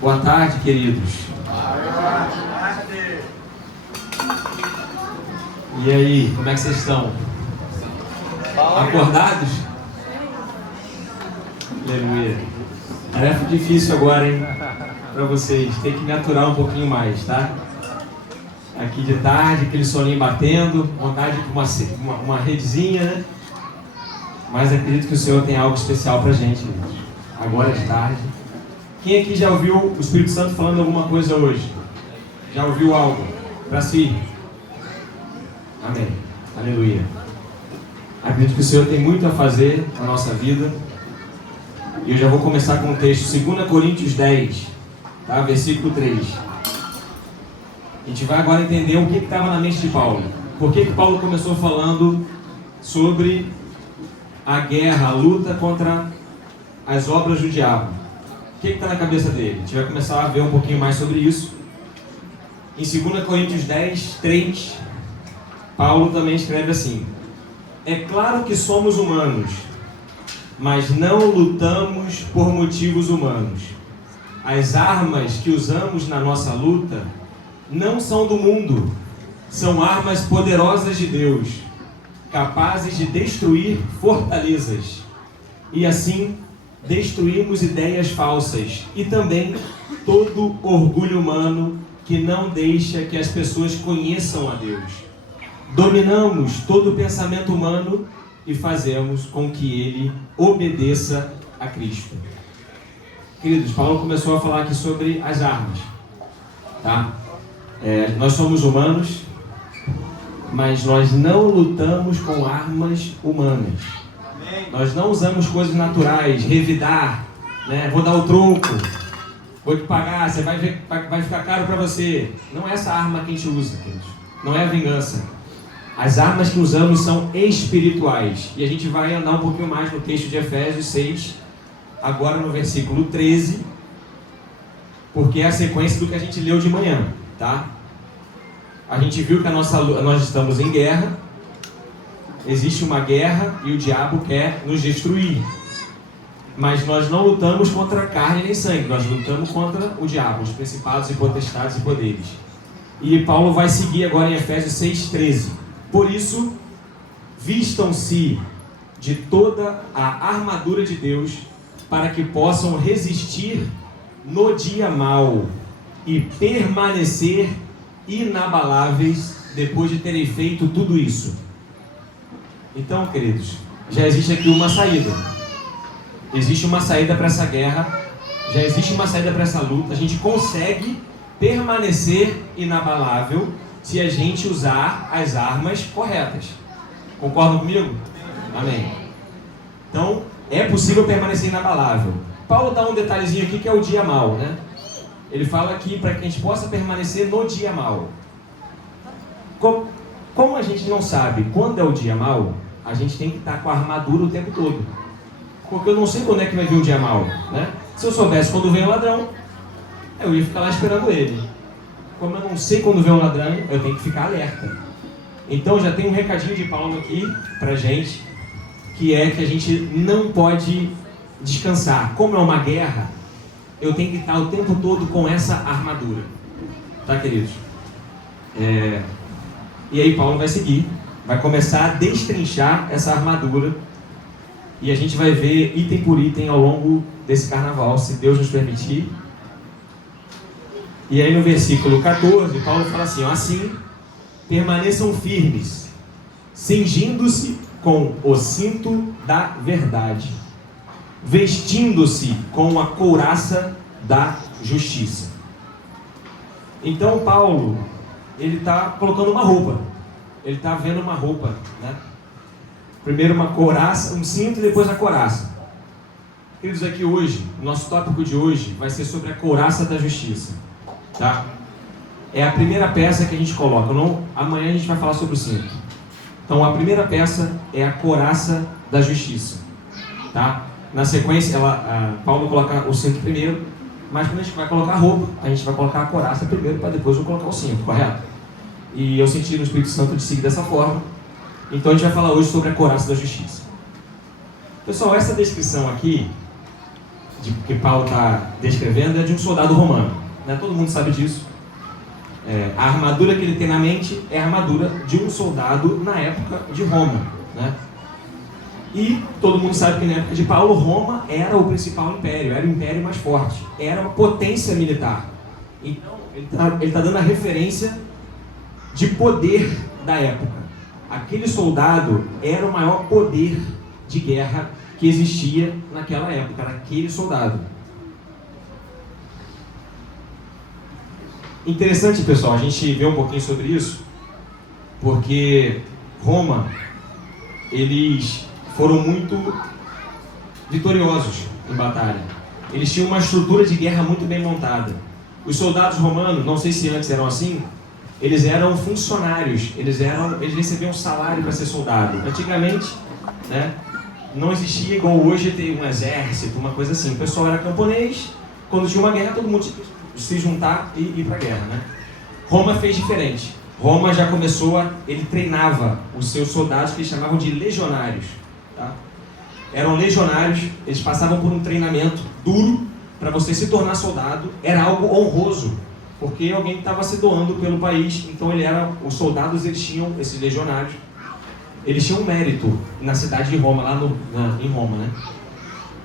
Boa tarde, queridos. E aí, como é que vocês estão? Acordados? Aleluia. Tarefa difícil agora, hein? Para vocês. Tem que me aturar um pouquinho mais, tá? Aqui de tarde, aquele soninho batendo, vontade de uma redezinha, né? Mas acredito que o Senhor tem algo especial pra gente, queridos. Agora de tarde. Quem aqui já ouviu o Espírito Santo falando alguma coisa hoje? Já ouviu algo para si? Amém. Aleluia. Acredito que o Senhor tem muito a fazer na nossa vida. E eu já vou começar com o texto 2 Coríntios 10, tá? Versículo 3. A gente vai agora entender o que estava na mente de Paulo. Por que Paulo começou falando sobre a guerra, a luta contra as obras do diabo? O que está na cabeça dele? A gente vai começar a ver um pouquinho mais sobre isso. Em 2 Coríntios 10, 3, Paulo também escreve assim: é claro que somos humanos, mas não lutamos por motivos humanos. As armas que usamos na nossa luta não são do mundo, são armas poderosas de Deus, capazes de destruir fortalezas. E assim, destruímos ideias falsas e também todo orgulho humano que não deixa que as pessoas conheçam a Deus. Dominamos todo o pensamento humano e fazemos com que ele obedeça a Cristo. Queridos, Paulo começou a falar aqui sobre as armas, tá? Nós somos humanos, mas nós não lutamos com armas humanas. Nós não usamos coisas naturais, revidar, né? Vou dar o troco, vou te pagar, você vai ficar caro para você. Não é essa arma que a gente usa, queridos. Não é a vingança. As armas que usamos são espirituais. E a gente vai andar um pouquinho mais no texto de Efésios 6, agora no versículo 13, porque é a sequência do que a gente leu de manhã, tá? A gente viu que nós estamos em guerra. Existe uma guerra e o diabo quer nos destruir. Mas nós não lutamos contra carne nem sangue. Nós lutamos contra o diabo, os principados e potestades e poderes. E Paulo vai seguir agora em Efésios 6,13. Por isso, vistam-se de toda a armadura de Deus, para que possam resistir no dia mau e permanecer inabaláveis depois de terem feito tudo isso. Então, queridos, já existe aqui uma saída. Existe uma saída para essa guerra, já existe uma saída para essa luta. A gente consegue permanecer inabalável se a gente usar as armas corretas. Concordam comigo? Amém. Então, é possível permanecer inabalável. Paulo dá um detalhezinho aqui que é o dia mau, né? Ele fala aqui para que a gente possa permanecer no dia mau. Como a gente não sabe quando é o dia mau, a gente tem que estar com a armadura o tempo todo. Porque eu não sei quando é que vai vir o dia mau, né? Se eu soubesse quando vem o ladrão, eu ia ficar lá esperando ele. Como eu não sei quando vem o ladrão, eu tenho que ficar alerta. Então já tem um recadinho de Paulo aqui pra gente, que é que a gente não pode descansar. Como é uma guerra, eu tenho que estar o tempo todo com essa armadura. Tá, queridos? E aí Paulo vai seguir, vai começar a destrinchar essa armadura. E a gente vai ver item por item ao longo desse carnaval, se Deus nos permitir. E aí no versículo 14, Paulo fala assim: assim, permaneçam firmes, cingindo-se com o cinto da verdade, vestindo-se com a couraça da justiça. Então Paulo, ele está colocando uma roupa. Ele está vendo uma roupa, né? Primeiro uma couraça, um cinto e depois a couraça. Queridos, aqui hoje, o nosso tópico de hoje vai ser sobre a couraça da justiça, tá? É a primeira peça que a gente coloca. Amanhã a gente vai falar sobre o cinto. Então a primeira peça é a couraça da justiça, tá? Na sequência, Paulo coloca o cinto primeiro, mas quando a gente vai colocar a roupa, a gente vai colocar a couraça primeiro para depois eu colocar o cinto, correto? E eu senti no Espírito Santo de seguir dessa forma. Então a gente vai falar hoje sobre a couraça da justiça. Pessoal, essa descrição aqui que Paulo está descrevendo é de um soldado romano, né? Todo mundo sabe disso. A armadura que ele tem na mente é a armadura de um soldado na época de Roma, né? E todo mundo sabe que na época de Paulo, Roma era o principal império, era o império mais forte, era uma potência militar. Então, ele está dando a referência de poder da época. Aquele soldado era o maior poder de guerra que existia naquela época, naquele soldado. Interessante, pessoal, a gente vê um pouquinho sobre isso, porque Roma, eles foram muito vitoriosos em batalha. Eles tinham uma estrutura de guerra muito bem montada. Os soldados romanos, não sei se antes eram assim, eles eram funcionários, eles recebiam salário para ser soldado. Antigamente, né, não existia igual hoje ter um exército, uma coisa assim. O pessoal era camponês, quando tinha uma guerra todo mundo se juntar e ir para a guerra, né? Roma fez diferente. Roma já começou ele treinava os seus soldados que eles chamavam de legionários, tá? Eram legionários, eles passavam por um treinamento duro para você se tornar soldado, era algo honroso, porque alguém estava se doando pelo país, então os soldados, eles tinham, esses legionários, eles tinham um mérito na cidade de Roma, lá em Roma, né?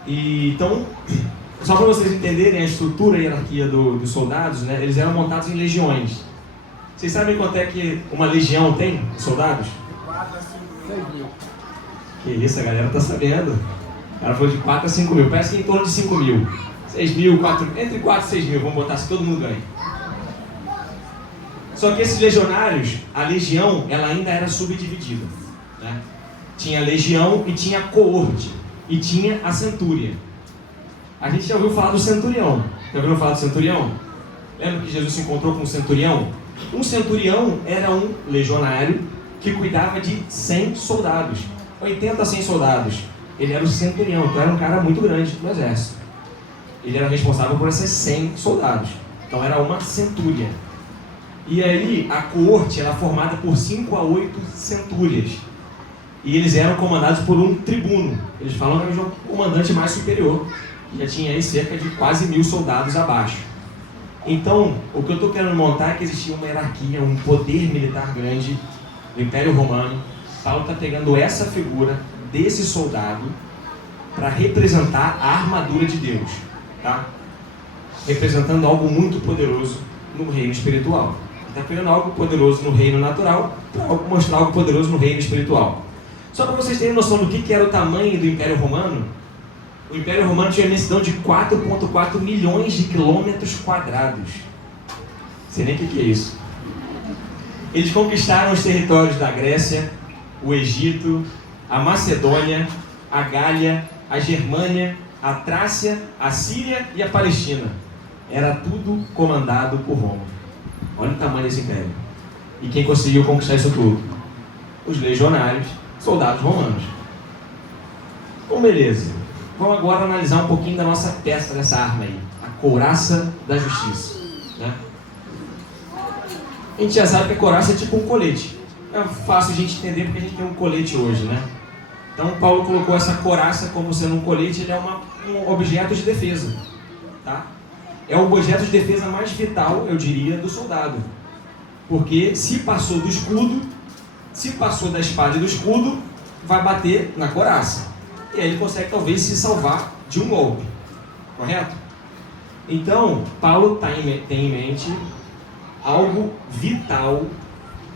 E, então, só para vocês entenderem a estrutura e a hierarquia dos soldados, né, eles eram montados em legiões. Vocês sabem quanto é que uma legião tem, soldados? 4 a 5 mil. Que isso, a galera tá sabendo. O cara falou de 4 a 5 mil, parece que em torno de 5 mil. 6 mil, entre 4 e 6 mil, vamos botar se todo mundo ganha. Só que esses legionários, a legião, ela ainda era subdividida, né? Tinha a legião e tinha a coorte, e tinha a centúria. A gente já ouviu falar do centurião. Já ouviu falar do centurião? Lembra que Jesus se encontrou com um centurião? Um centurião era um legionário que cuidava de 100 soldados, 80 a 100 soldados. Ele era o centurião, então era um cara muito grande do exército. Ele era responsável por esses 100 soldados. Então era uma centúria. E aí a coorte era formada por 5 a 8 centúrias. E eles eram comandados por um tribuno. Eles falam que era um comandante mais superior, que já tinha aí cerca de quase 1000 soldados abaixo. Então, o que eu estou querendo montar é que existia uma hierarquia, um poder militar grande do Império Romano. Paulo está pegando essa figura desse soldado para representar a armadura de Deus, tá? Representando algo muito poderoso no reino espiritual. Está pegando algo poderoso no reino natural para mostrar algo poderoso no reino espiritual. Só para vocês terem noção do que era o tamanho do Império Romano, o Império Romano tinha uma imensidão de 4,4 milhões de quilômetros quadrados. Não sei nem o que é isso. Eles conquistaram os territórios da Grécia, o Egito, a Macedônia, a Gália, a Germânia, a Trácia, a Síria e a Palestina. Era tudo comandado por Roma. Olha o tamanho desse império. E quem conseguiu conquistar isso tudo? Os legionários, soldados romanos. Então, beleza. Vamos agora analisar um pouquinho da nossa peça dessa arma aí. A couraça da justiça, né? A gente já sabe que a couraça é tipo um colete. É fácil a gente entender porque a gente tem um colete hoje, né? Então, Paulo colocou essa couraça como sendo um colete. Ele é um objeto de defesa, tá? É o objeto de defesa mais vital, eu diria, do soldado. Porque se passou do escudo, se passou da espada e do escudo, vai bater na couraça. E aí ele consegue talvez se salvar de um golpe. Correto? Então, Paulo tem em mente algo vital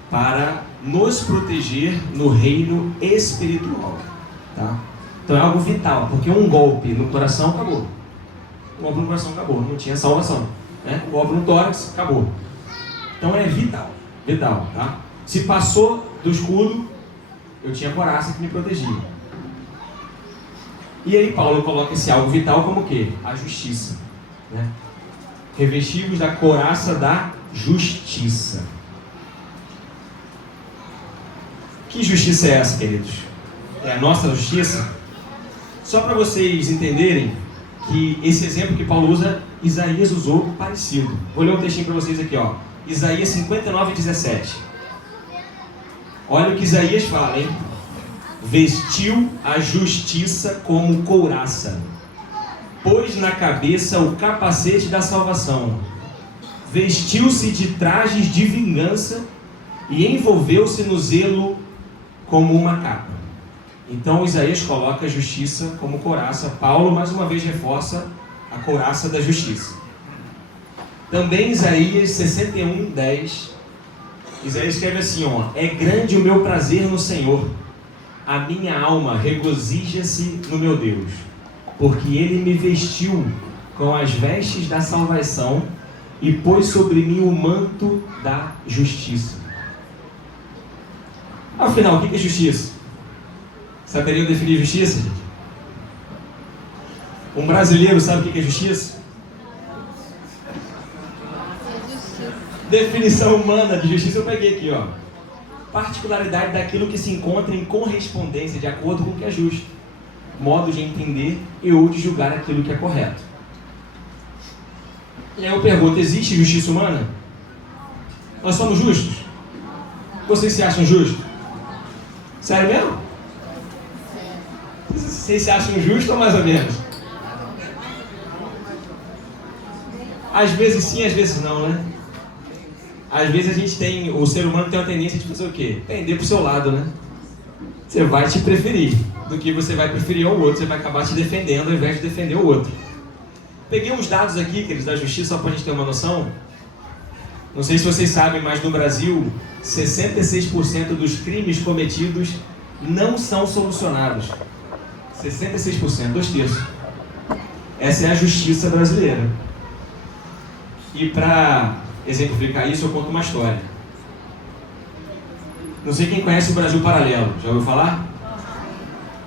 para nos proteger no reino espiritual. Tá? Então é algo vital, porque um golpe no coração acabou. Um golpe no coração acabou, não tinha salvação, né? Um golpe no tórax acabou. Então é vital, tá? Se passou do escudo, eu tinha couraça que me protegia. E aí Paulo coloca esse algo vital como o quê? A justiça, né? Revestivos da couraça da justiça. Que justiça é essa, queridos? É a nossa justiça? Só para vocês entenderem que esse exemplo que Paulo usa, Isaías usou parecido. Vou ler um textinho para vocês aqui, ó. Isaías 59:17. Olha o que Isaías fala, hein? Vestiu a justiça como couraça pôs na cabeça o capacete da salvação, vestiu-se de trajes de vingança e envolveu-se no zelo como uma capa. Então Isaías coloca a justiça como couraça. Paulo mais uma vez reforça a couraça da justiça. Também Isaías 61:10, Isaías escreve assim, é grande o meu prazer no Senhor, a minha alma regozija-se no meu Deus, porque Ele me vestiu com as vestes da salvação e pôs sobre mim o manto da justiça. Afinal, o que é justiça? Saberiam definir justiça, gente? Um brasileiro sabe o que é justiça? Definição humana de justiça eu peguei aqui, particularidade daquilo que se encontra em correspondência de acordo com o que é justo, modo de entender e ou de julgar aquilo que é correto. E aí eu pergunto, existe justiça humana? Nós somos justos? Vocês se acham justos? Sério mesmo? Vocês se acham justos ou mais ou menos? Às vezes sim, às vezes não, né? Às vezes o ser humano tem uma tendência de fazer o quê? Pender pro seu lado, né? Você vai te preferir do que você vai preferir ao outro, você vai acabar te defendendo ao invés de defender o outro. Peguei uns dados aqui, queridos, da justiça, só para a gente ter uma noção. Não sei se vocês sabem, mas no Brasil, 66% dos crimes cometidos não são solucionados. 66%, 2/3. Essa é a justiça brasileira. E para exemplificar isso, eu conto uma história. Não sei quem conhece o Brasil Paralelo, já ouviu falar?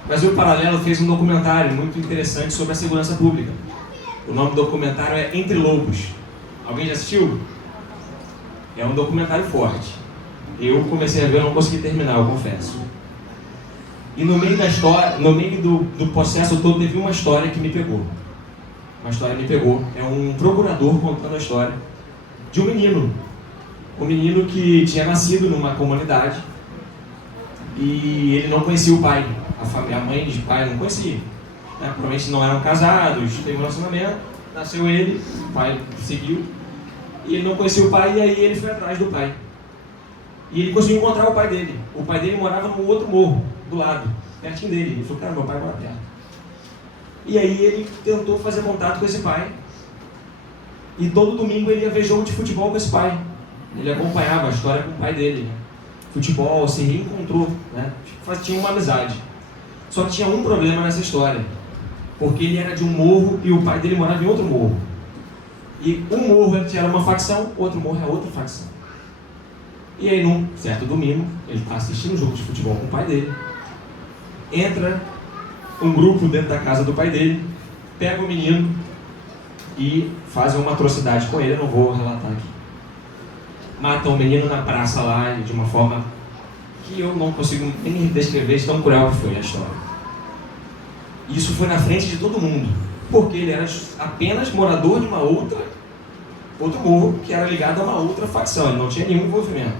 O Brasil Paralelo fez um documentário muito interessante sobre a segurança pública. O nome do documentário é Entre Lobos. Alguém já assistiu? É um documentário forte. Eu comecei a ver, eu não consegui terminar, eu confesso. E no meio da história, no meio do processo todo, teve uma história que me pegou. Uma história me pegou. É um procurador contando a história de um menino. Um menino que tinha nascido numa comunidade e ele não conhecia o pai. A mãe e o pai não conheciam. Provavelmente não eram casados, teve um relacionamento, nasceu ele, o pai seguiu, e ele não conhecia o pai, e aí ele foi atrás do pai. E ele conseguiu encontrar o pai dele. O pai dele morava no outro morro, do lado, pertinho dele. Ele falou, cara, meu pai mora perto. E aí ele tentou fazer contato com esse pai, e todo domingo ele ia ver jogo de futebol com esse pai. Ele acompanhava a história com o pai dele. Futebol, se reencontrou, tinha uma amizade. Só que tinha um problema nessa história. Porque ele era de um morro e o pai dele morava em outro morro. E um morro era uma facção, outro morro é outra facção. E aí, num certo domingo, ele está assistindo um jogo de futebol com o pai dele. Entra um grupo dentro da casa do pai dele, pega o menino e fazem uma atrocidade com ele. Eu não vou relatar aqui. Matam o menino na praça lá de uma forma que eu não consigo nem descrever de tão cruel que foi a história. Isso foi na frente de todo mundo, porque ele era apenas morador de outro morro que era ligado a uma outra facção, ele não tinha nenhum envolvimento.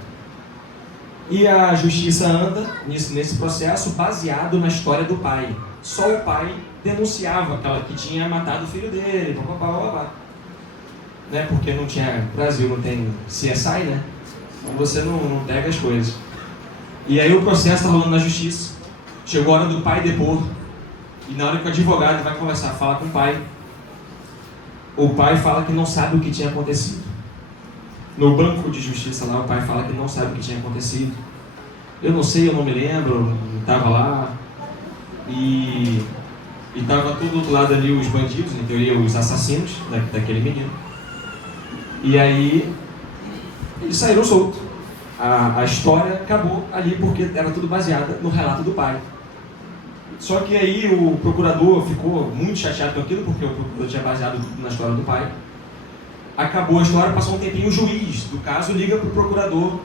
E a justiça anda nesse processo baseado na história do pai. Só o pai denunciava aquela que tinha matado o filho dele, porque não tinha, Brasil não tem CSI, então você não pega as coisas. E aí o processo está rolando na justiça, chegou a hora do pai depor. E na hora que o advogado vai conversar, fala com o pai fala que não sabe o que tinha acontecido. No banco de justiça lá, o pai fala que não sabe o que tinha acontecido. Eu não sei, eu não me lembro, não estava lá. E estava todo do outro lado ali os bandidos, em teoria os assassinos daquele menino. E aí, eles saíram soltos. A história acabou ali porque era tudo baseada no relato do pai. Só que aí o procurador ficou muito chateado com aquilo, porque o procurador tinha baseado tudo na história do pai. Acabou a história, passou um tempinho, o juiz do caso liga para o procurador,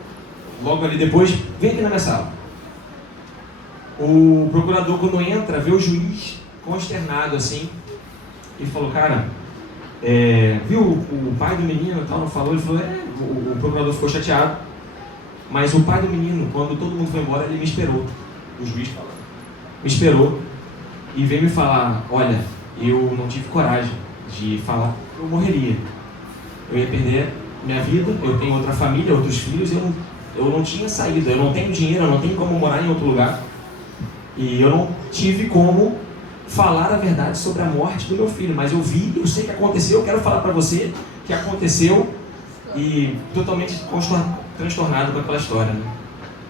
logo ali depois, vem aqui na minha sala. O procurador, quando entra, vê o juiz consternado assim, e falou, cara, viu o pai do menino e tal, não falou? Ele falou, o procurador ficou chateado, mas o pai do menino, quando todo mundo foi embora, ele me esperou, o juiz falou. Me esperou e veio me falar, olha, eu não tive coragem de falar que eu morreria. Eu ia perder minha vida, eu tenho outra família, outros filhos, eu não tinha saída, eu não tenho dinheiro, eu não tenho como morar em outro lugar. E eu não tive como falar a verdade sobre a morte do meu filho, mas eu vi, eu sei que aconteceu, eu quero falar para você que aconteceu e totalmente transtornado com aquela história, né?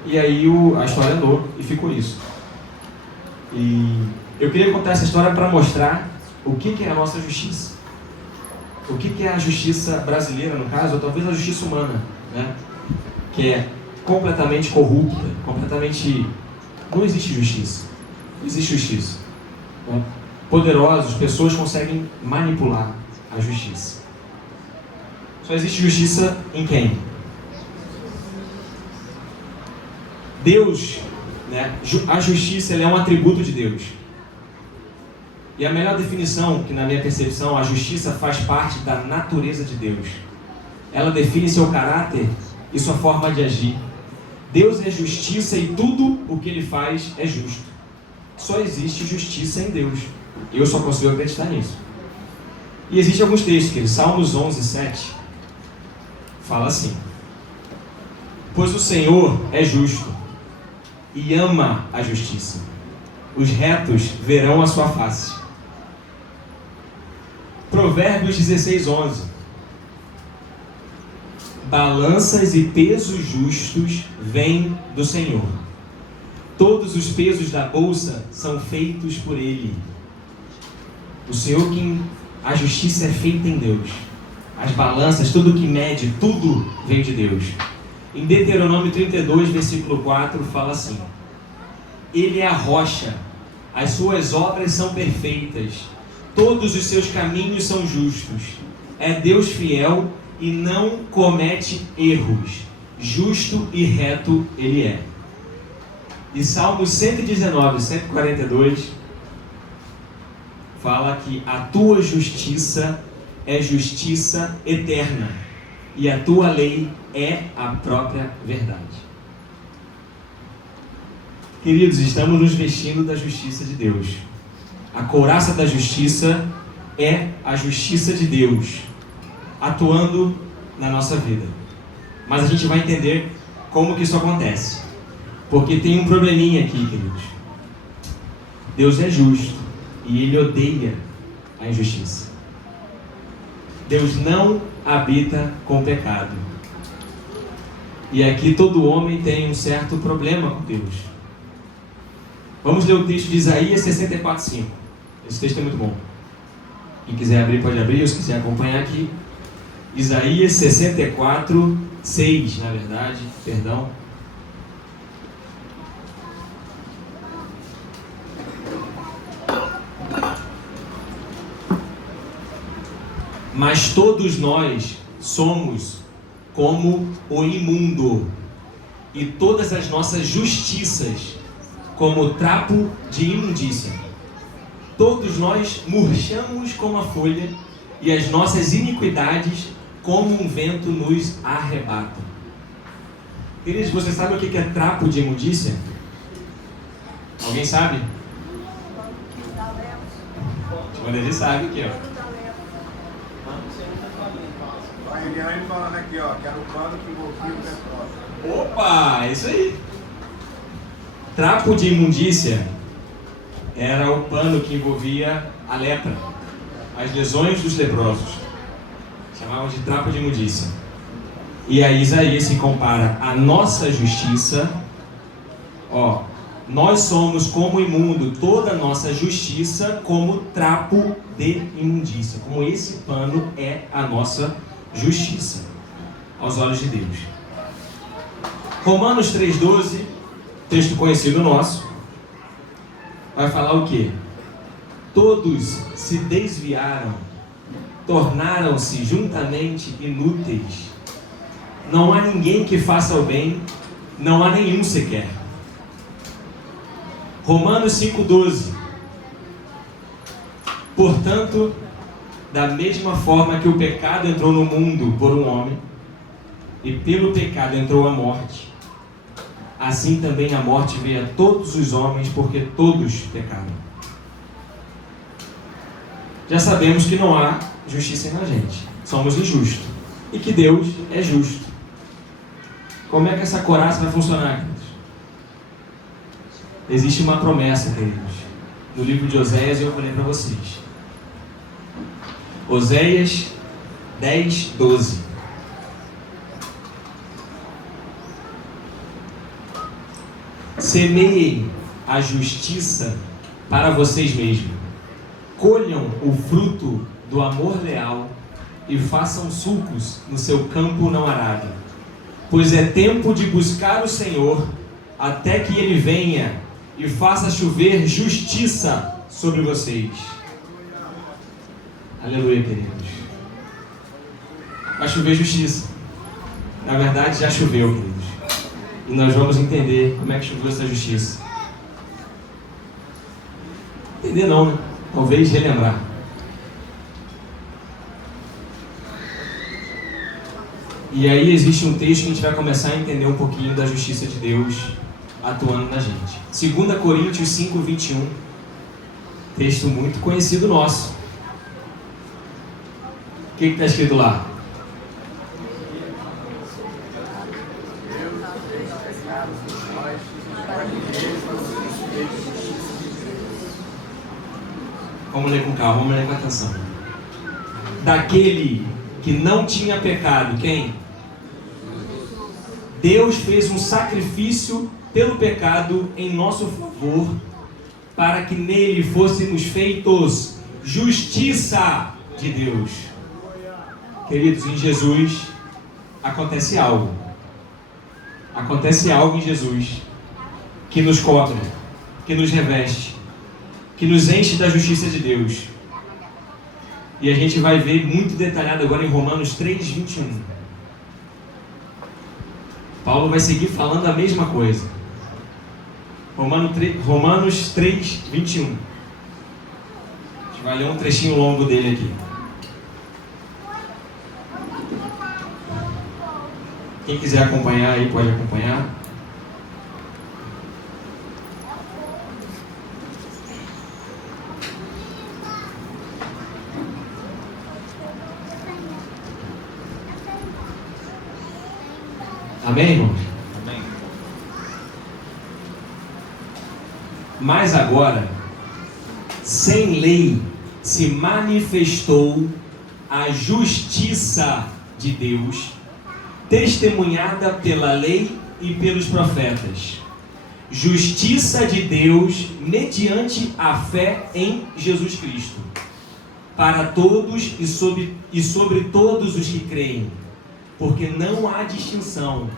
E aí a história andou e ficou isso. E eu queria contar essa história para mostrar o que é a nossa justiça. O que é a justiça brasileira, no caso, ou talvez a justiça humana, né? Que é completamente corrupta, completamente... Não existe justiça. Não existe justiça. Né? Poderosos, pessoas conseguem manipular a justiça. Só existe justiça em quem? Deus, né? A justiça ela é um atributo de Deus. E a melhor definição, que na minha percepção, a justiça faz parte da natureza de Deus. Ela define seu caráter e sua forma de agir. Deus é justiça e tudo o que Ele faz é justo. Só existe justiça em Deus. Eu só consigo acreditar nisso. E existem alguns textos, queridos. Salmos 11, 7 fala assim: pois o Senhor é justo e ama a justiça. Os retos verão a sua face. Provérbios 16, 11. Balanças e pesos justos vêm do Senhor. Todos os pesos da bolsa são feitos por Ele. O Senhor, a justiça é feita em Deus. As balanças, tudo que mede, tudo vem de Deus. Em Deuteronômio 32, versículo 4, fala assim: Ele é a rocha, as suas obras são perfeitas, todos os seus caminhos são justos. É Deus fiel e não comete erros. Justo e reto Ele é. E Salmos 119, 142 fala que a tua justiça é justiça eterna e a tua lei é a própria verdade. Queridos, estamos nos vestindo da justiça de Deus. A couraça da justiça é a justiça de Deus atuando na nossa vida. Mas a gente vai entender como que isso acontece. Porque tem um probleminha aqui, queridos. Deus é justo e Ele odeia a injustiça. Deus não habita com pecado. E aqui todo homem tem um certo problema com Deus. Vamos ler o texto de Isaías 64, 5. Esse texto é muito bom. Quem quiser abrir, pode abrir. Ou se quiser acompanhar aqui. Isaías 64, 6, na verdade. Perdão. Mas todos nós somos como o imundo, e todas as nossas justiças como trapo de imundícia. Todos nós murchamos como a folha, e as nossas iniquidades como um vento nos arrebata. Queridos, você sabe o que é trapo de imundícia? Alguém sabe? Quando ele sabe o que é. A Eliane falando aqui, ó, que era o pano que envolvia o leproso. Opa, é isso aí. Trapo de imundícia era o pano que envolvia a lepra, as lesões dos leprosos. Chamavam de trapo de imundícia. E aí Isaías se compara a nossa justiça. Ó, nós somos como imundo, toda a nossa justiça como trapo de imundícia. Como esse pano é a nossa justiça aos olhos de Deus. Romanos 3,12, texto conhecido nosso, vai falar o quê? Todos se desviaram, tornaram-se juntamente inúteis. Não há ninguém que faça o bem, não há nenhum sequer. Romanos 5,12. Portanto, da mesma forma que o pecado entrou no mundo por um homem, e pelo pecado entrou a morte, assim também a morte veio a todos os homens, porque todos pecaram. já sabemos que não há justiça na gente. Somos injustos. E que Deus é justo. Como é que essa couraça vai funcionar, queridos? Existe uma promessa, queridos, no livro de Oséias, e eu falei para vocês. Oséias 10, 12. Semeiem a justiça para vocês mesmos. Colham o fruto do amor leal e façam sulcos no seu campo não arado. Pois é tempo de buscar o Senhor até que Ele venha e faça chover justiça sobre vocês. Aleluia, queridos. Vai chover justiça. Na verdade, já choveu, queridos. E nós vamos entender como é que choveu essa justiça. Entender não, né? Talvez relembrar. E aí existe um texto que a gente vai começar a entender um pouquinho da justiça de Deus atuando na gente. 2 Coríntios 5, 21. Texto muito conhecido nosso. O que está escrito lá? Vamos ler com calma, vamos ler com atenção. Daquele que não tinha pecado, quem? Deus fez um sacrifício pelo pecado em nosso favor, para que nele fôssemos feitos justiça de Deus. Queridos, em Jesus acontece algo. Acontece algo em Jesus que nos cobre, que nos reveste, que nos enche da justiça de Deus. E a gente vai ver muito detalhado agora em Romanos 3, 21. Paulo vai seguir falando a mesma coisa. Romanos 3, 21. A gente vai ler um trechinho longo dele aqui. Quem quiser acompanhar aí, pode acompanhar. Amém, irmãos? Amém. Mas agora, sem lei, se manifestou a justiça de Deus, testemunhada pela lei e pelos profetas. Justiça de Deus mediante a fé em Jesus Cristo, para todos e sobre todos os que creem. Porque não há distinção,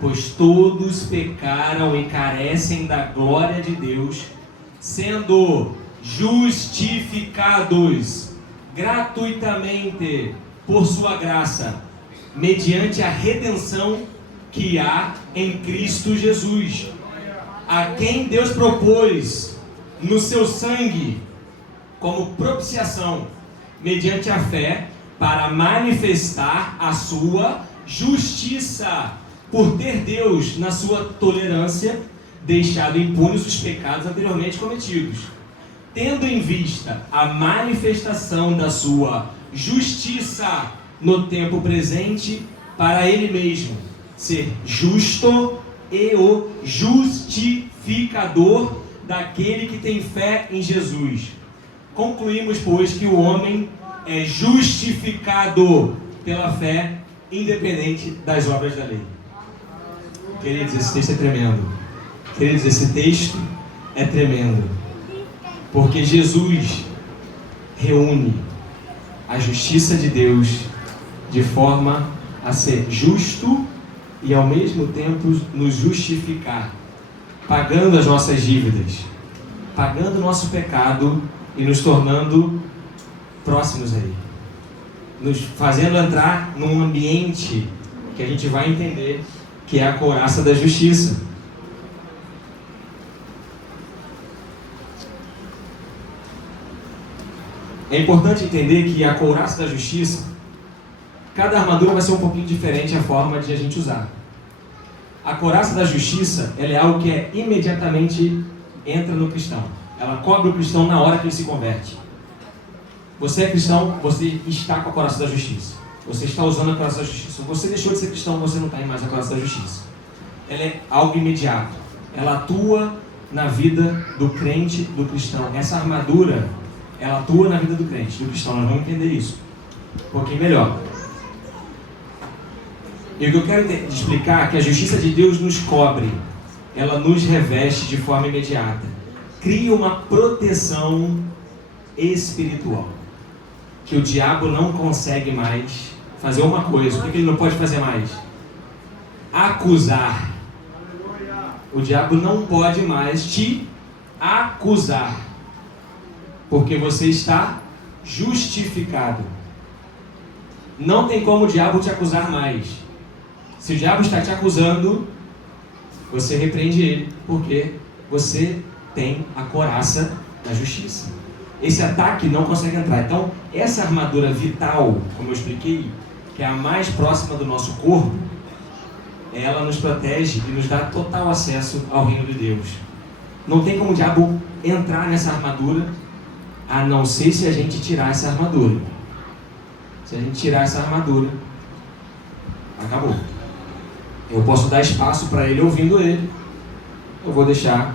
pois todos pecaram e carecem da glória de Deus, sendo justificados gratuitamente por sua graça, mediante a redenção que há em Cristo Jesus, a quem Deus propôs no seu sangue como propiciação, mediante a fé, para manifestar a sua justiça, por ter Deus, na sua tolerância, deixado impunes os pecados anteriormente cometidos, tendo em vista a manifestação da sua justiça no tempo presente, para Ele mesmo ser justo e o justificador daquele que tem fé em Jesus. Concluímos, pois, que o homem é justificado pela fé, independente das obras da lei. Queridos, esse texto é tremendo. Queridos, esse texto é tremendo. Porque Jesus reúne a justiça de Deus de forma a ser justo e ao mesmo tempo nos justificar, pagando as nossas dívidas, pagando o nosso pecado e nos tornando próximos a Ele, nos fazendo entrar num ambiente que a gente vai entender que é a couraça da justiça. É importante entender que a couraça da justiça, cada armadura vai ser um pouquinho diferente a forma de a gente usar. A couraça da justiça, ela é algo que imediatamente entra no cristão. Ela cobre o cristão na hora que ele se converte. Você é cristão, você está com a couraça da justiça. Você está usando a couraça da justiça. Você deixou de ser cristão, você não tem mais a couraça da justiça. Ela é algo imediato. Ela atua na vida do crente, do cristão. Essa armadura, ela atua na vida do crente, do cristão. Nós vamos entender isso um pouquinho melhor. E o que eu quero explicar é que a justiça de Deus nos cobre. Ela nos reveste de forma imediata. Cria uma proteção espiritual. Que o diabo não consegue mais fazer uma coisa. O que ele não pode fazer mais? Acusar. O diabo não pode mais te acusar. Porque você está justificado. Não tem como o diabo te acusar mais. Se o diabo está te acusando, você repreende ele. Porque você tem a couraça da justiça. Esse ataque não consegue entrar. Então, essa armadura vital, como eu expliquei, que é a mais próxima do nosso corpo, ela nos protege e nos dá total acesso ao reino de Deus. Não tem como o diabo entrar nessa armadura, a não ser se a gente tirar essa armadura. Se a gente tirar essa armadura, acabou. Eu posso dar espaço para ele ouvindo ele. Eu vou deixar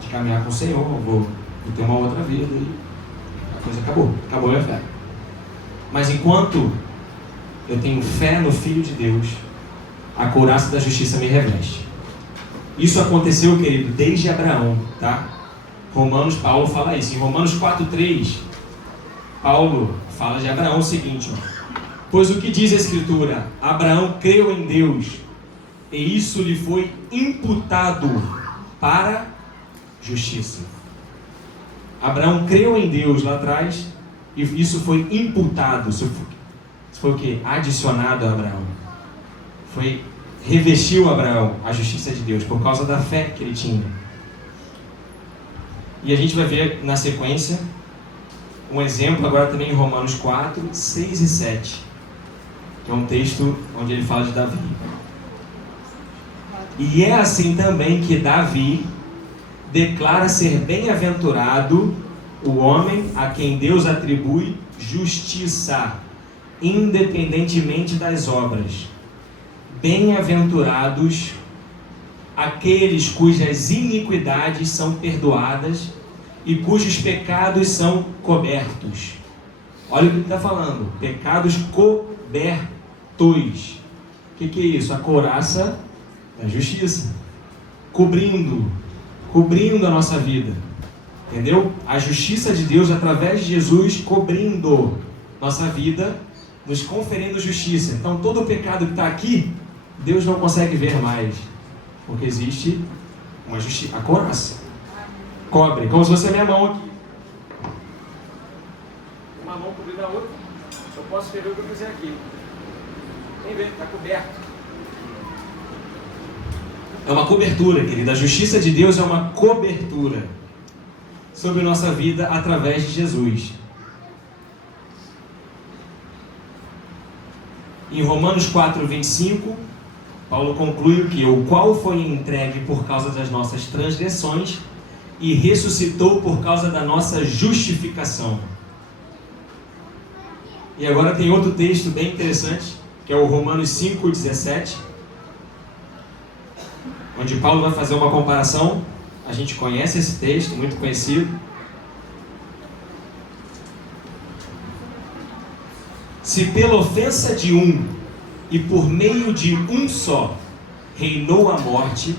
de caminhar com o Senhor, eu vou ter uma outra vida e a coisa acabou. Acabou a minha fé. Mas enquanto eu tenho fé no Filho de Deus, a couraça da justiça me reveste. Isso aconteceu, querido, desde Abraão, tá? Paulo fala isso. Em Romanos 4:3, Paulo fala de Abraão o seguinte, ó. Pois o que diz a Escritura? Abraão creu em Deus, e isso lhe foi imputado para justiça. Abraão creu em Deus lá atrás, e isso foi imputado. Isso foi o quê? Adicionado a Abraão. Revestiu Abraão a justiça de Deus, por causa da fé que ele tinha. E a gente vai ver na sequência um exemplo agora também em Romanos 4, 6 e 7, que é um texto onde ele fala de Davi. E é assim também que Davi declara ser bem-aventurado o homem a quem Deus atribui justiça, independentemente das obras. Bem-aventurados aqueles cujas iniquidades são perdoadas e cujos pecados são cobertos. Olha o que ele está falando. Pecados cobertos. O que é isso? A couraça da justiça. Cobrindo a nossa vida. Entendeu? A justiça de Deus através de Jesus cobrindo nossa vida, nos conferindo justiça. Então todo o pecado que está aqui, Deus não consegue ver mais. Porque existe uma justiça. A couraça cobre, como se fosse a minha mão aqui. Uma mão cobrindo a outra. Eu posso escrever o que eu quiser aqui. Quem vê? Está coberto. É uma cobertura, querida. A justiça de Deus é uma cobertura sobre nossa vida através de Jesus. Em Romanos 4:25, Paulo conclui que o qual foi entregue por causa das nossas transgressões e ressuscitou por causa da nossa justificação. E agora tem outro texto bem interessante, que é o Romanos 5:17, onde Paulo vai fazer uma comparação. A gente conhece esse texto, muito conhecido. Se pela ofensa de um e por meio de um só reinou a morte,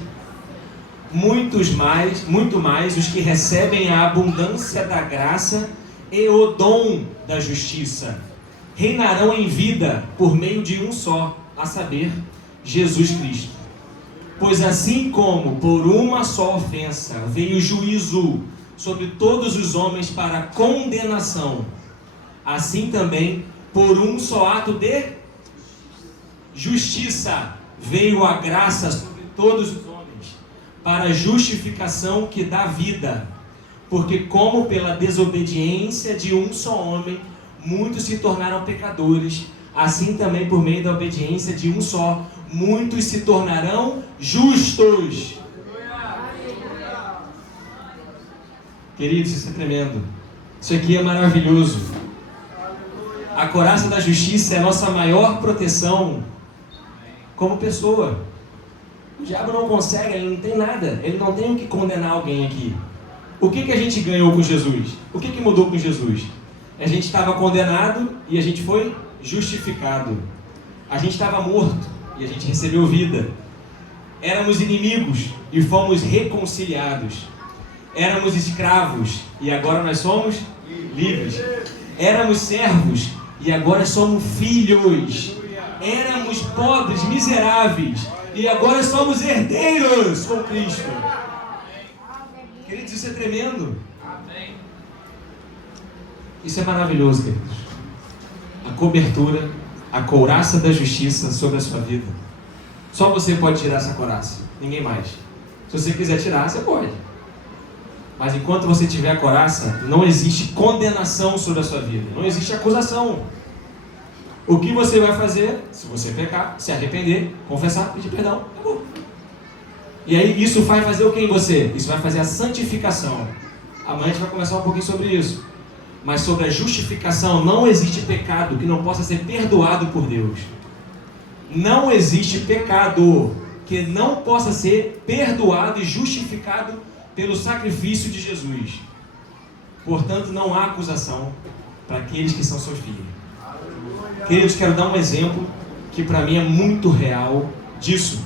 muito mais os que recebem a abundância da graça e o dom da justiça reinarão em vida por meio de um só, a saber, Jesus Cristo. Pois assim como por uma só ofensa veio o juízo sobre todos os homens para condenação, assim também por um só ato de justiça veio a graça sobre todos os homens para a justificação que dá vida. Porque como pela desobediência de um só homem muitos se tornaram pecadores, assim também por meio da obediência de um só muitos se tornarão justos. Queridos, isso é tremendo. Isso aqui é maravilhoso. A couraça da justiça é a nossa maior proteção como pessoa. O diabo não consegue, ele não tem nada, ele não tem o que condenar alguém aqui. O que a gente ganhou com Jesus? O que mudou com Jesus? A gente estava condenado e a gente foi justificado. A gente estava morto e a gente recebeu vida. Éramos inimigos e fomos reconciliados. Éramos escravos e agora nós somos livres. Éramos servos e agora somos filhos. Éramos pobres, miseráveis e agora somos herdeiros com Cristo. Queridos, isso é tremendo. Isso é maravilhoso, queridos. A cobertura, a couraça da justiça sobre a sua vida. Só você pode tirar essa couraça, ninguém mais. Se você quiser tirar, você pode. Mas enquanto você tiver a couraça, não existe condenação sobre a sua vida. Não existe acusação. O que você vai fazer, se você pecar, se arrepender, confessar, pedir perdão, acabou. E aí isso vai fazer o que em você? Isso vai fazer a santificação. Amanhã a gente vai conversar um pouquinho sobre isso. Mas sobre a justificação, não existe pecado que não possa ser perdoado por Deus. Não existe pecado que não possa ser perdoado e justificado pelo sacrifício de Jesus. Portanto, não há acusação para aqueles que são seus filhos. Queridos, quero dar um exemplo que para mim é muito real disso,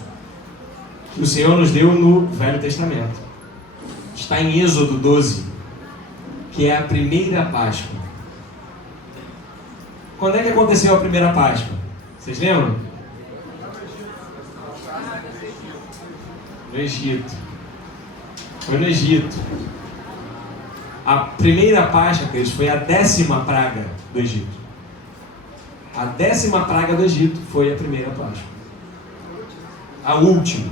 que o Senhor nos deu no Velho Testamento. Está em Êxodo 12, que é a primeira Páscoa. Quando é que aconteceu a primeira Páscoa? Vocês lembram? No Egito. Foi no Egito. A primeira Páscoa, queridos, foi a 10ª praga do Egito. A 10ª praga do Egito foi a primeira Páscoa. A última.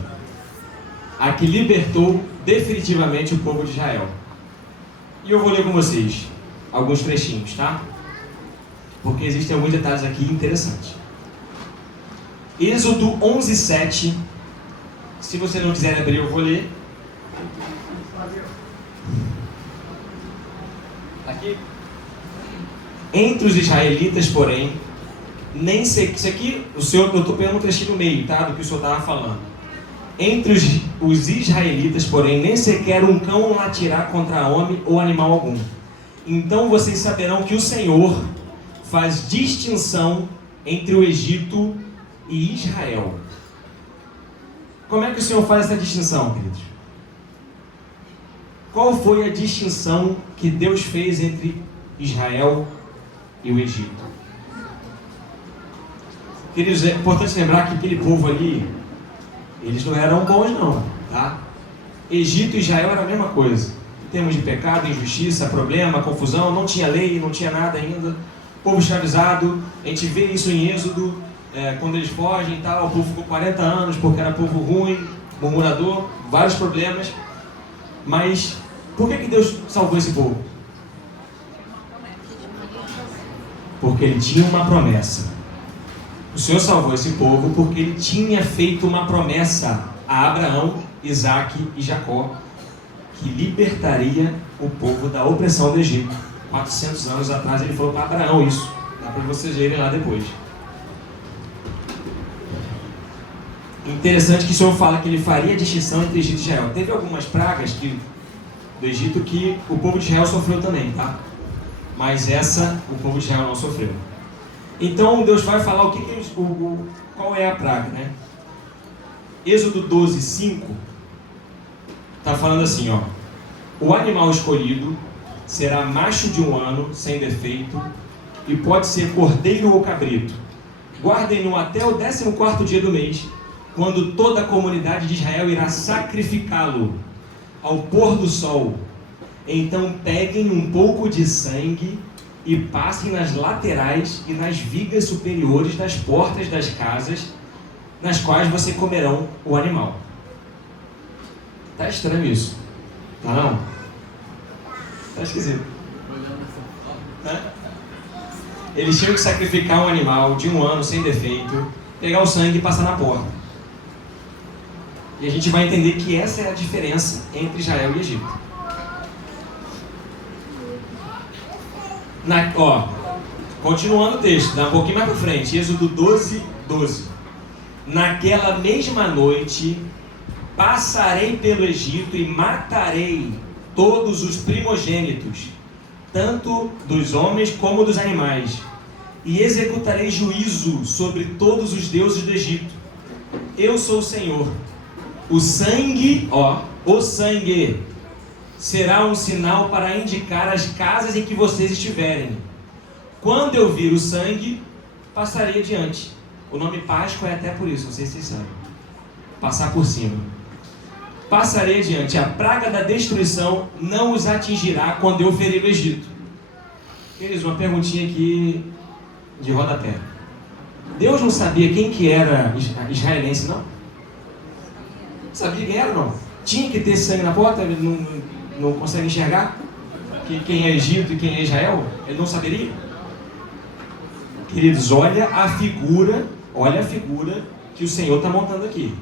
A que libertou definitivamente o povo de Israel. E eu vou ler com vocês alguns trechinhos, tá? Porque existem alguns detalhes aqui interessantes. Êxodo 11:7. Se você não quiser abrir, eu vou ler. Aqui. Entre os israelitas, porém, nem sei. Isso aqui, o Senhor, eu estou pegando um trechinho no meio, tá? Do que o Senhor estava falando. Entre os israelitas, porém, nem sequer um cão latirá contra homem ou animal algum. Então vocês saberão que o Senhor faz distinção entre o Egito e Israel. Como é que o Senhor faz essa distinção, queridos? Qual foi a distinção que Deus fez entre Israel e o Egito? Queridos, é importante lembrar que aquele povo ali, eles não eram bons não, tá? Egito e Israel era a mesma coisa. Em termos de pecado, injustiça, problema, confusão, não tinha lei, não tinha nada ainda. Povo escravizado, a gente vê isso em Êxodo, quando eles fogem e tal, o povo ficou 40 anos porque era povo ruim, murmurador, vários problemas. Mas por que Deus salvou esse povo? Porque ele tinha uma promessa. O Senhor salvou esse povo porque ele tinha feito uma promessa a Abraão, Isaque e Jacó, que libertaria o povo da opressão do Egito. 400 anos atrás ele falou para Abraão isso. Dá para vocês verem lá depois. Interessante que o Senhor fala que ele faria a distinção entre Egito e Israel. Teve algumas pragas do Egito que o povo de Israel sofreu também, tá? Mas essa o povo de Israel não sofreu. Então Deus vai falar qual é a praga, né? Êxodo 12:5 está falando assim, ó: o animal escolhido será macho de 1 ano, sem defeito, e pode ser cordeiro ou cabrito. Guardem-no até o 14º dia do mês, quando toda a comunidade de Israel irá sacrificá-lo ao pôr do sol. Então peguem um pouco de sangue e passem nas laterais e nas vigas superiores das portas das casas, nas quais você comerão o animal. Tá estranho isso, tá não? Tá esquisito. Eles tinham que sacrificar um animal de 1 ano sem defeito, pegar o sangue e passar na porta. E a gente vai entender que essa é a diferença entre Israel e Egito. Continuando o texto, dá um pouquinho mais para frente, Êxodo 12, 12. Naquela mesma noite, passarei pelo Egito e matarei todos os primogênitos, tanto dos homens como dos animais, e executarei juízo sobre todos os deuses do Egito. Eu sou o Senhor. O sangue será um sinal para indicar as casas em que vocês estiverem. Quando eu vir o sangue, passarei adiante. O nome Páscoa é até por isso, não sei se vocês sabem. Passar por cima. Passarei adiante. A praga da destruição não os atingirá quando eu ferir o Egito. Queridos, uma perguntinha aqui de rodapé. Deus não sabia quem que era israelense, não? Sabia quem era, não? Tinha que ter sangue na porta? Ele não consegue enxergar quem é Egito e quem é Israel? Ele não saberia? Queridos, olha a figura que o Senhor está montando aqui.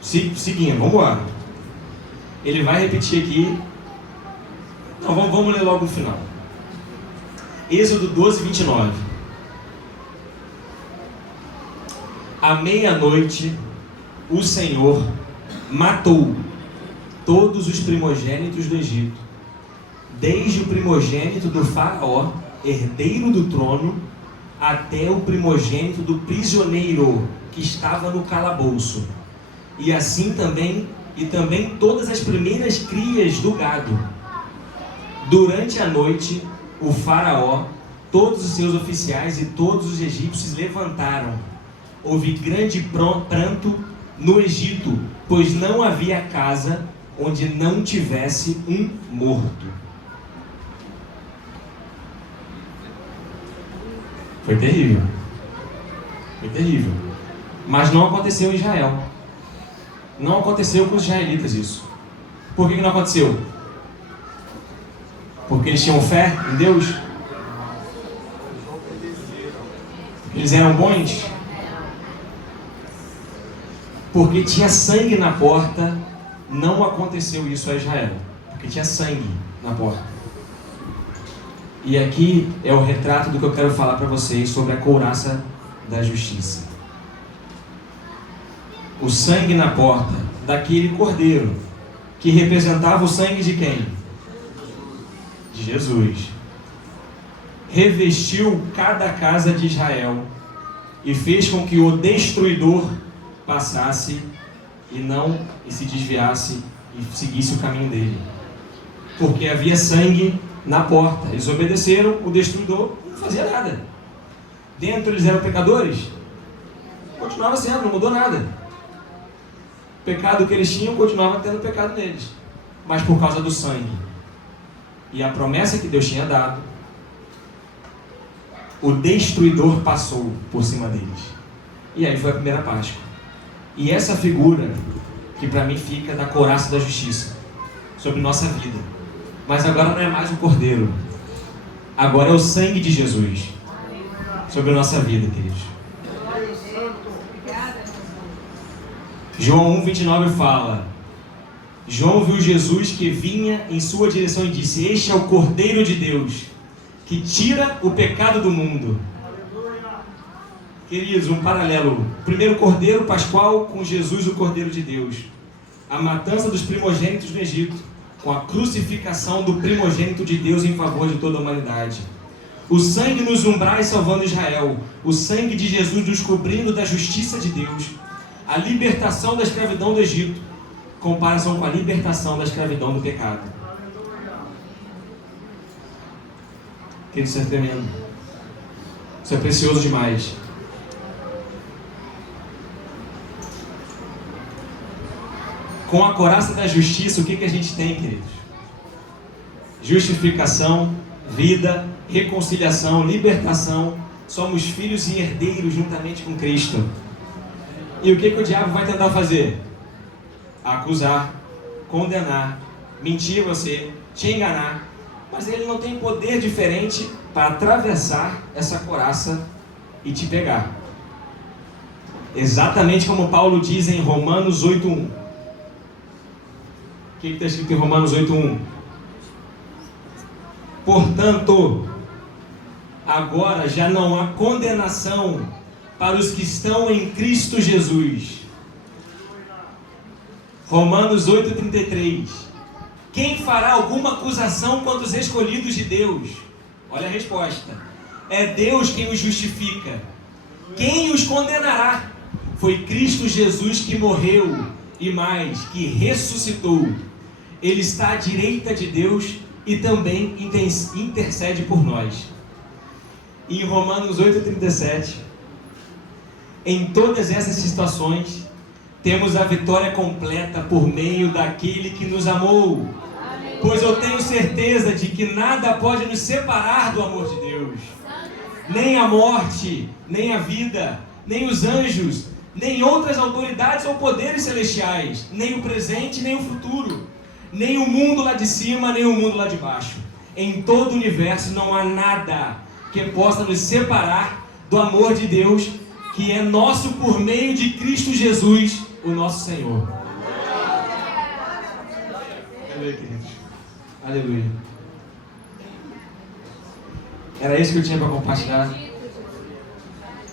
Seguindo, vamos lá. Ele vai repetir aqui. Não, vamos ler logo no final. Êxodo 12, 29. À meia-noite, o Senhor matou todos os primogênitos do Egito, desde o primogênito do faraó, herdeiro do trono, até o primogênito do prisioneiro que estava no calabouço, e assim também todas as primeiras crias do gado. Durante a noite, o faraó, todos os seus oficiais e todos os egípcios levantaram. Houve grande pranto no Egito, pois não havia casa onde não tivesse um morto. Foi terrível. Foi terrível. Mas não aconteceu em Israel. Não aconteceu com os israelitas isso. Por que não aconteceu? Porque eles tinham fé em Deus? Eles eram bons? Porque tinha sangue na porta, não aconteceu isso a Israel. Porque tinha sangue na porta. E aqui é o retrato do que eu quero falar para vocês sobre a couraça da justiça. O sangue na porta daquele cordeiro, que representava o sangue de quem? De Jesus. Revestiu cada casa de Israel e fez com que o destruidor passasse e se desviasse e seguisse o caminho dele. Porque havia sangue na porta. Eles obedeceram, o destruidor não fazia nada. Dentro eles eram pecadores? Continuava sendo, não mudou nada. O pecado que eles tinham continuava tendo pecado neles. Mas por causa do sangue e a promessa que Deus tinha dado, o destruidor passou por cima deles. E aí foi a primeira Páscoa. E essa figura que para mim fica da couraça da justiça sobre nossa vida. Mas agora não é mais um cordeiro. Agora é o sangue de Jesus sobre a nossa vida, queridos. João 1,29 fala: João viu Jesus que vinha em sua direção e disse: Este é o Cordeiro de Deus, que tira o pecado do mundo. Queridos, um paralelo. Primeiro Cordeiro Pascual com Jesus, o Cordeiro de Deus. A matança dos primogênitos do Egito, com a crucificação do primogênito de Deus em favor de toda a humanidade. O sangue nos umbrais salvando Israel. O sangue de Jesus nos cobrindo da justiça de Deus. A libertação da escravidão do Egito, comparação com a libertação da escravidão do pecado. Querido, isso é tremendo. Isso é precioso demais. Com a couraça da justiça, o que a gente tem, queridos? Justificação, vida, reconciliação, libertação. Somos filhos e herdeiros juntamente com Cristo. E o que o diabo vai tentar fazer? Acusar, condenar, mentir você, te enganar. Mas ele não tem poder diferente para atravessar essa couraça e te pegar. Exatamente como Paulo diz em Romanos 8:1. O que está escrito em Romanos 8:1? Portanto, agora já não há condenação para os que estão em Cristo Jesus. Romanos 8,33. Quem fará alguma acusação contra os escolhidos de Deus? Olha a resposta. É Deus quem os justifica. Quem os condenará? Foi Cristo Jesus que morreu e mais, que ressuscitou. Ele está à direita de Deus e também intercede por nós. E em Romanos 8,37, em todas essas situações, temos a vitória completa por meio daquele que nos amou. Pois eu tenho certeza de que nada pode nos separar do amor de Deus. Nem a morte, nem a vida, nem os anjos, nem outras autoridades ou poderes celestiais, nem o presente, nem o futuro, nem o mundo lá de cima, nem o mundo lá de baixo. Em todo o universo não há nada que possa nos separar do amor de Deus, que é nosso por meio de Cristo Jesus, o nosso Senhor. Aleluia, queridos. Aleluia. Era isso que eu tinha para compartilhar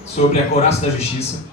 sobre a couraça da justiça.